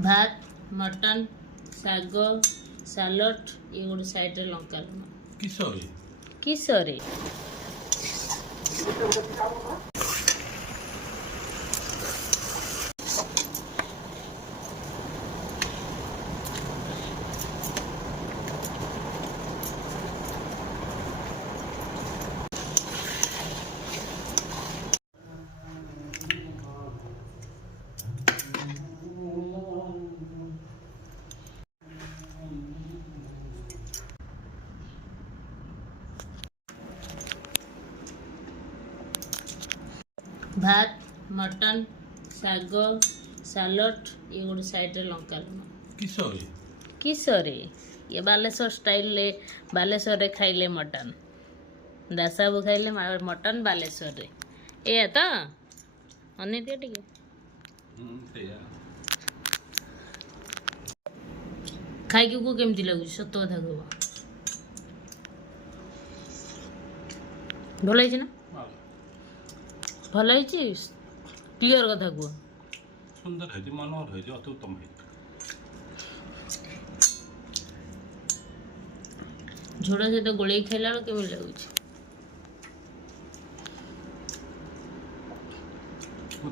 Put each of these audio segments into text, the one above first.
भात mutton saag salad ये गोटे साइड लंका किशोरी किसरे भात मटन शाग सालड ये गोटे साइड लंका किशोरी किसरे ये बालेश्वर स्टाइल बालेश्वर रे खाइले मटन दासाबू खाइले मटन बालेश्वर रे ए तो अने दिए टिके खाइकी को केमती लगुच सत कथा कह भल है ना भल है क्लियर कथा कह सुंदर है मनोहर है अत्युत्तम है झोड़ा सहित गोले खाइला केमी लगुच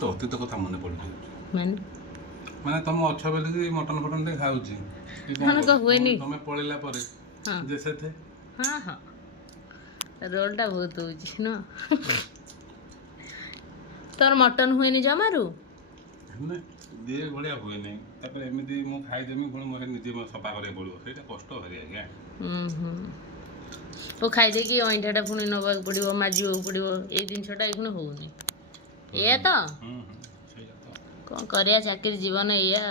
तो अतीत कथा मन पड़ माने माने तुम अच्छा बोलिक मटन फटन टे खाऊची हाँ तो हुएनी तुम पड़ेला पर हाँ जैसे थे हाँ हाँ रोलटा बहुत होची ना तोर मटन हुएनी जमारू दिए भाया हुए नहीं तापर एमती मु खाईदेमी पुणी मोर निजे सफा करा पड़ो ସେଇଟା कष्ट भारी आज्ञा तो खाई कि अईठाटा पुणी नवा पड़ो माजिबा पड़ो ये जिनटा एखुण होनी ये तो कौन करिया चाकरी जीवन या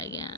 आज्ञा।